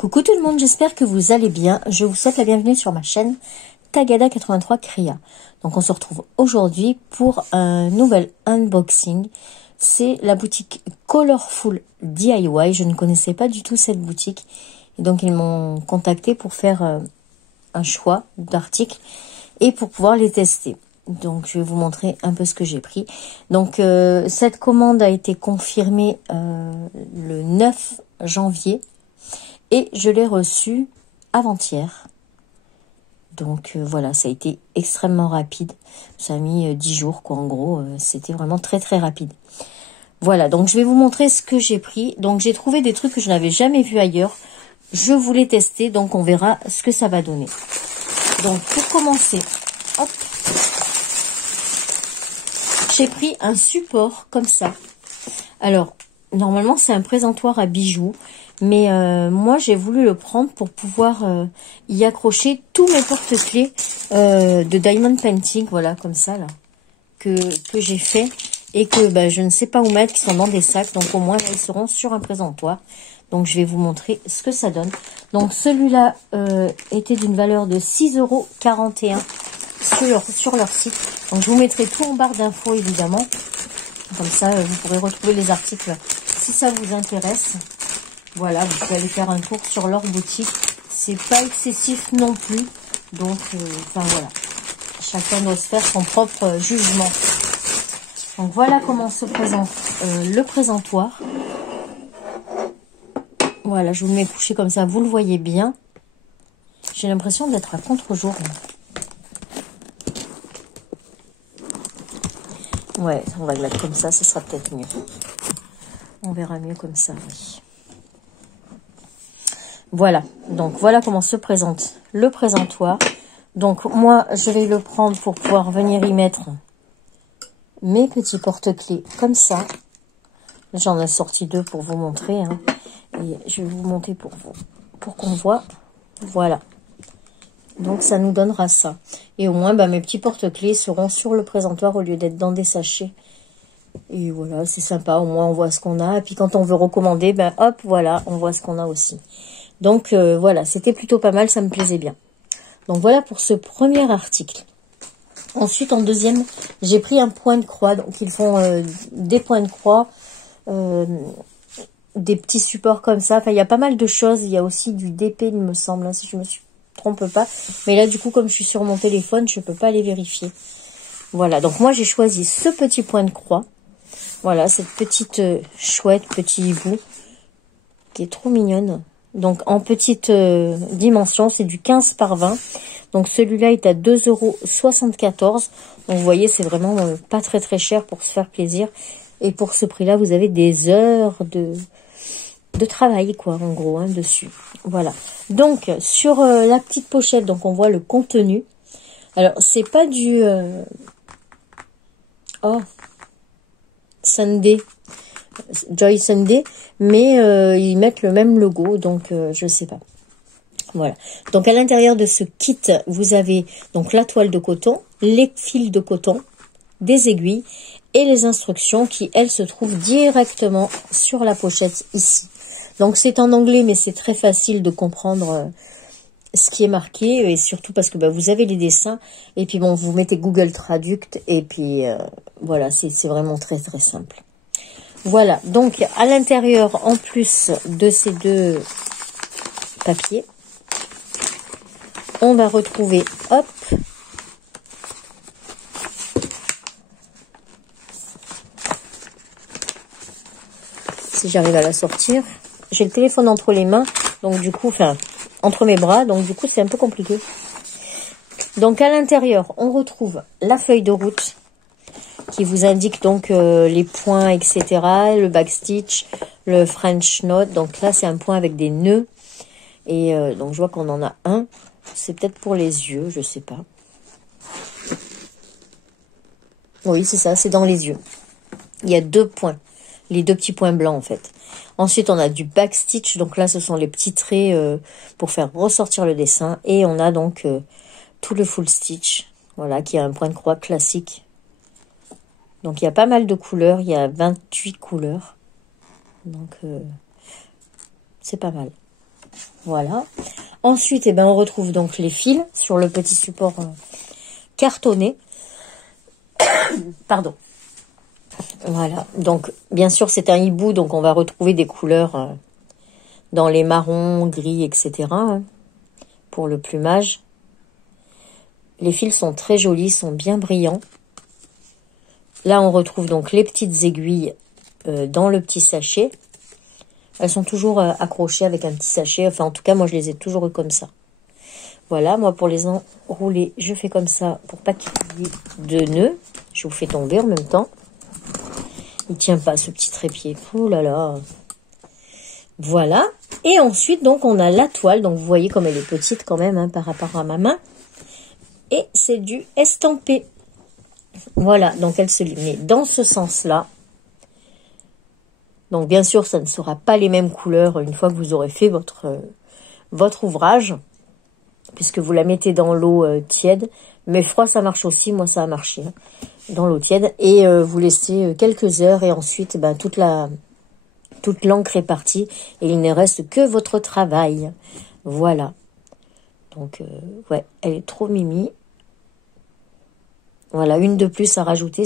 Coucou tout le monde, j'espère que vous allez bien. Je vous souhaite la bienvenue sur ma chaîne Tagada83 Cria. Donc on se retrouve aujourd'hui pour un nouvel unboxing. C'est la boutique Colorful DIY. Je ne connaissais pas du tout cette boutique. Et donc ils m'ont contacté pour faire un choix d'articles et pour pouvoir les tester. Donc je vais vous montrer un peu ce que j'ai pris. Donc cette commande a été confirmée le 9 janvier. Et je l'ai reçu avant-hier. Donc voilà, ça a été extrêmement rapide. Ça a mis 10 jours, quoi, en gros. C'était vraiment très très rapide. Voilà, donc je vais vous montrer ce que j'ai pris. Donc j'ai trouvé des trucs que je n'avais jamais vus ailleurs. Je voulais tester, donc on verra ce que ça va donner. Donc pour commencer, hop, j'ai pris un support comme ça. Alors, normalement c'est un présentoir à bijoux. Mais moi, j'ai voulu le prendre pour pouvoir y accrocher tous mes porte-clés de Diamond Painting, voilà, comme ça, là, que j'ai fait et que je ne sais pas où mettre, qui sont dans des sacs. Donc, au moins, là, ils seront sur un présentoir. Donc, je vais vous montrer ce que ça donne. Donc, celui-là était d'une valeur de 6,41 € sur leur site. Donc, je vous mettrai tout en barre d'infos, évidemment. Comme ça, vous pourrez retrouver les articles si ça vous intéresse. Voilà, vous pouvez aller faire un tour sur leur boutique. C'est pas excessif non plus. Donc, enfin voilà. Chacun doit se faire son propre jugement. Donc voilà comment se présente le présentoir. Voilà, je vous le mets couché comme ça, vous le voyez bien. J'ai l'impression d'être à contre-jour. Ouais, on va le mettre comme ça, ce sera peut-être mieux. On verra mieux comme ça, oui. Voilà, donc voilà comment se présente le présentoir. Donc moi, je vais le prendre pour pouvoir venir y mettre mes petits porte-clés comme ça. J'en ai sorti deux pour vous montrer. Hein. Et je vais vous monter pour vous, pour qu'on voit. Voilà. Donc ça nous donnera ça. Et au moins, mes petits porte-clés seront sur le présentoir au lieu d'être dans des sachets. Et voilà, c'est sympa. Au moins, on voit ce qu'on a. Et puis quand on veut recommander, hop, voilà, on voit ce qu'on a aussi. Donc voilà, c'était plutôt pas mal, ça me plaisait bien. Donc voilà pour ce premier article. Ensuite, en deuxième, j'ai pris un point de croix. Donc ils font des points de croix, des petits supports comme ça. Enfin, il y a pas mal de choses. Il y a aussi du DP, il me semble, hein, si je me trompe pas. Mais là, du coup, comme je suis sur mon téléphone, je peux pas les vérifier. Voilà, donc moi, j'ai choisi ce petit point de croix. Voilà, cette petite chouette, petit hibou, qui est trop mignonne. Donc en petite dimension, c'est du 15 par 20. Donc celui-là est à 2,74 €. Donc vous voyez, c'est vraiment pas très très cher pour se faire plaisir. Et pour ce prix-là, vous avez des heures de travail, quoi, en gros, hein, dessus. Voilà. Donc sur la petite pochette, donc on voit le contenu. Alors c'est pas du Sunday. Joy Sunday, mais ils mettent le même logo, donc je sais pas. Voilà. Donc à l'intérieur de ce kit, vous avez donc la toile de coton, les fils de coton, des aiguilles et les instructions qui, elles, se trouvent directement sur la pochette ici. Donc c'est en anglais, mais c'est très facile de comprendre ce qui est marqué, et surtout parce que vous avez les dessins, et puis bon, vous mettez Google Traduct, et puis voilà, c'est vraiment très très simple. Voilà, donc à l'intérieur, en plus de ces deux papiers, on va retrouver, hop, si j'arrive à la sortir, j'ai le téléphone entre les mains, donc du coup, enfin, entre mes bras, donc du coup, c'est un peu compliqué. Donc à l'intérieur, on retrouve la feuille de route, qui vous indique donc les points, etc. Le backstitch, le French knot. Donc là, c'est un point avec des nœuds. Et donc, je vois qu'on en a un. C'est peut-être pour les yeux, je sais pas. Oui, c'est ça, c'est dans les yeux. Il y a deux points. Les deux petits points blancs, en fait. Ensuite, on a du backstitch. Donc là, ce sont les petits traits pour faire ressortir le dessin. Et on a donc tout le full stitch. Voilà, qui a un point de croix classique. Donc, il y a pas mal de couleurs. Il y a 28 couleurs. Donc, c'est pas mal. Voilà. Ensuite, eh ben, on retrouve donc les fils sur le petit support cartonné. Pardon. Voilà. Donc, bien sûr, c'est un hibou, donc on va retrouver des couleurs dans les marrons, gris, etc. hein, pour le plumage. Les fils sont très jolis, sont bien brillants. Là, on retrouve donc les petites aiguilles dans le petit sachet. Elles sont toujours accrochées avec un petit sachet. Enfin, en tout cas, moi, je les ai toujours eu comme ça. Voilà, moi, pour les enrouler, je fais comme ça pour pas qu'il y ait de nœuds. Je vous fais tomber en même temps. Il tient pas, ce petit trépied. Ouh là là. Voilà. Et ensuite, donc, on a la toile. Donc, vous voyez comme elle est petite quand même hein, par rapport à ma main. Et c'est du estampé. Voilà, donc elle se met dans ce sens-là. Donc, bien sûr, ça ne sera pas les mêmes couleurs une fois que vous aurez fait votre ouvrage. Puisque vous la mettez dans l'eau tiède. Mais froid, ça marche aussi. Moi, ça a marché. Hein, dans l'eau tiède. Et vous laissez quelques heures. Et ensuite, ben, toute l'encre est partie. Et il ne reste que votre travail. Voilà. Donc, ouais, elle est trop mimi. Voilà, une de plus à rajouter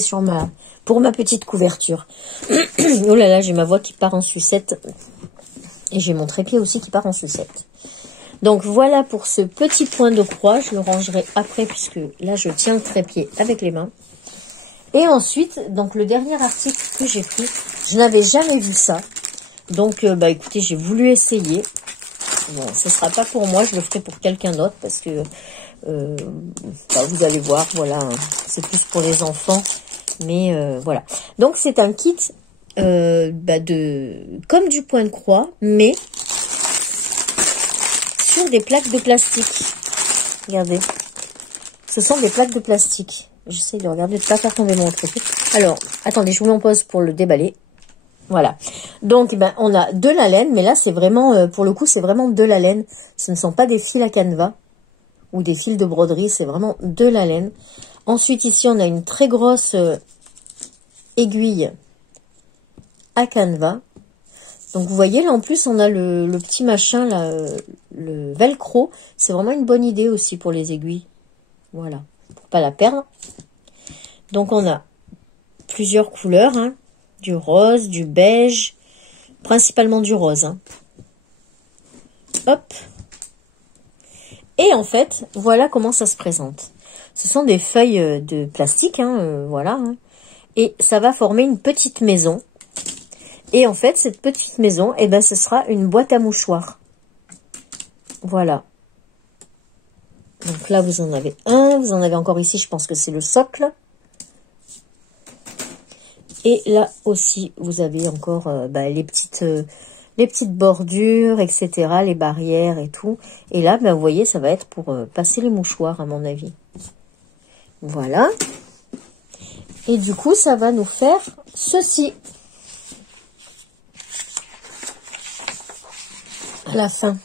pour ma petite couverture. Oh là là, j'ai ma voix qui part en sucette. Et j'ai mon trépied aussi qui part en sucette. Donc voilà pour ce petit point de croix. Je le rangerai après puisque là, je tiens le trépied avec les mains. Et ensuite, donc le dernier article que j'ai pris, je n'avais jamais vu ça. Donc, bah écoutez, j'ai voulu essayer. Bon, ce sera pas pour moi, je le ferai pour quelqu'un d'autre parce que bah, vous allez voir, voilà, c'est plus pour les enfants, mais voilà. Donc c'est un kit bah, comme du point de croix, mais sur des plaques de plastique. Regardez, ce sont des plaques de plastique. J'essaie de regarder, de ne pas faire tomber mon trépied. Alors, attendez, je vous mets en pause pour le déballer. Voilà. Donc, ben, on a de la laine, mais là, c'est vraiment, pour le coup, c'est vraiment de la laine. Ce ne sont pas des fils à canevas ou des fils de broderie, c'est vraiment de la laine. Ensuite, ici, on a une très grosse aiguille à canevas. Donc, vous voyez, là, en plus, on a le petit machin, là, le velcro. C'est vraiment une bonne idée aussi pour les aiguilles. Voilà. Pour pas la perdre. Donc, on a plusieurs couleurs, hein. Du rose, du beige, principalement du rose. Hein. Hop. Et en fait, voilà comment ça se présente. Ce sont des feuilles de plastique, hein, voilà. Hein. Et ça va former une petite maison. Et en fait, cette petite maison, eh ben, ce sera une boîte à mouchoirs. Voilà. Donc là, vous en avez un. Vous en avez encore ici, je pense que c'est le socle. Et là aussi, vous avez encore bah, les petites bordures, etc., les barrières et tout. Et là, bah, vous voyez, ça va être pour passer les mouchoirs, à mon avis. Voilà. Et du coup, ça va nous faire ceci. À la fin.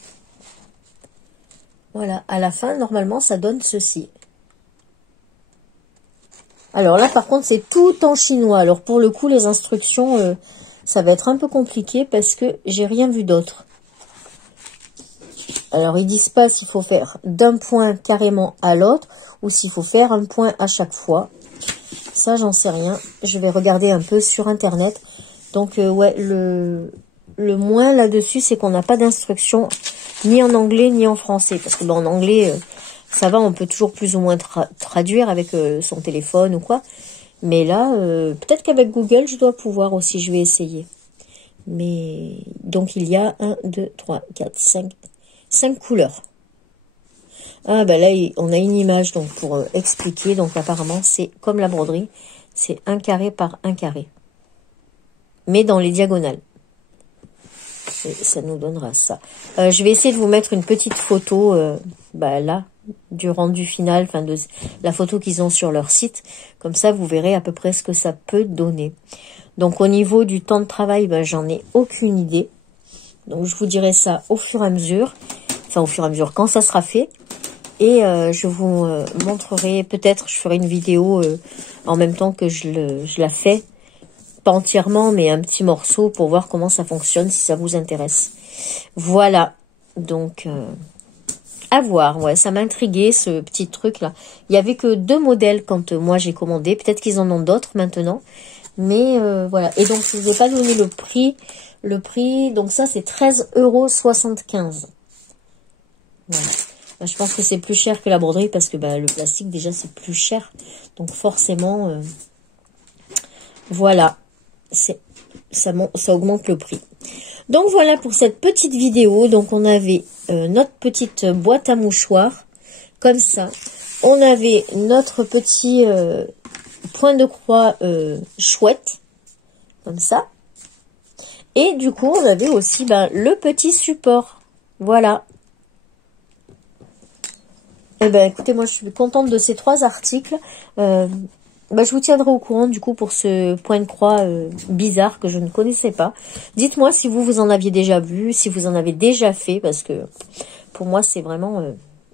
Voilà, à la fin, normalement, ça donne ceci. Alors là, par contre, c'est tout en chinois. Alors, pour le coup, les instructions, ça va être un peu compliqué parce que j'ai rien vu d'autre. Alors, ils disent pas s'il faut faire d'un point carrément à l'autre ou s'il faut faire un point à chaque fois. Ça, j'en sais rien. Je vais regarder un peu sur Internet. Donc, ouais, le moins là-dessus, c'est qu'on n'a pas d'instructions ni en anglais ni en français. Parce que, bon, en anglais... ça va, on peut toujours plus ou moins traduire avec son téléphone ou quoi. Mais là, peut-être qu'avec Google, je dois pouvoir aussi, je vais essayer. Mais, donc il y a 1, 2, 3, 4, 5 couleurs. Ah, bah là, on a une image donc pour expliquer. Donc apparemment, c'est comme la broderie. C'est 1 carré par 1 carré. Mais dans les diagonales. Et ça nous donnera ça. Je vais essayer de vous mettre une petite photo, bah là, du rendu final, enfin de la photo qu'ils ont sur leur site. Comme ça, vous verrez à peu près ce que ça peut donner. Donc, au niveau du temps de travail, ben, j'en ai aucune idée. Donc, je vous dirai ça au fur et à mesure. Enfin, au fur et à mesure, quand ça sera fait. Et je vous montrerai, peut-être, je ferai une vidéo en même temps que je la fais. Pas entièrement, mais un petit morceau pour voir comment ça fonctionne, si ça vous intéresse. Voilà. Donc, à voir. Ouais, ça m'a intrigué ce petit truc là. Il y avait que 2 modèles quand moi j'ai commandé. Peut-être qu'ils en ont d'autres maintenant. Mais voilà. Et donc, je vous ai pas donné le prix. Le prix, donc ça, c'est 13,75 €. Voilà. Ben, je pense que c'est plus cher que la broderie parce que le plastique, déjà, c'est plus cher. Donc, forcément, voilà. Ça augmente le prix. Donc, voilà pour cette petite vidéo. Donc, on avait notre petite boîte à mouchoirs. Comme ça. On avait notre petit point de croix chouette. Comme ça. Et du coup, on avait aussi le petit support. Voilà. Eh ben, écoutez, moi, je suis contente de ces 3 articles. Je vous tiendrai au courant, du coup, pour ce point de croix bizarre que je ne connaissais pas. Dites-moi si vous en aviez déjà vu, si vous en avez déjà fait, parce que pour moi, c'est vraiment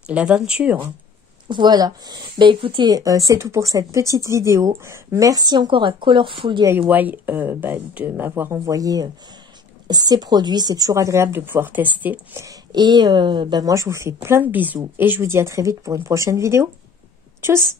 l'aventure. Voilà. Écoutez, c'est tout pour cette petite vidéo. Merci encore à Colorful DIY de m'avoir envoyé ces produits. C'est toujours agréable de pouvoir tester. Et moi, je vous fais plein de bisous. Et je vous dis à très vite pour une prochaine vidéo. Tchuss!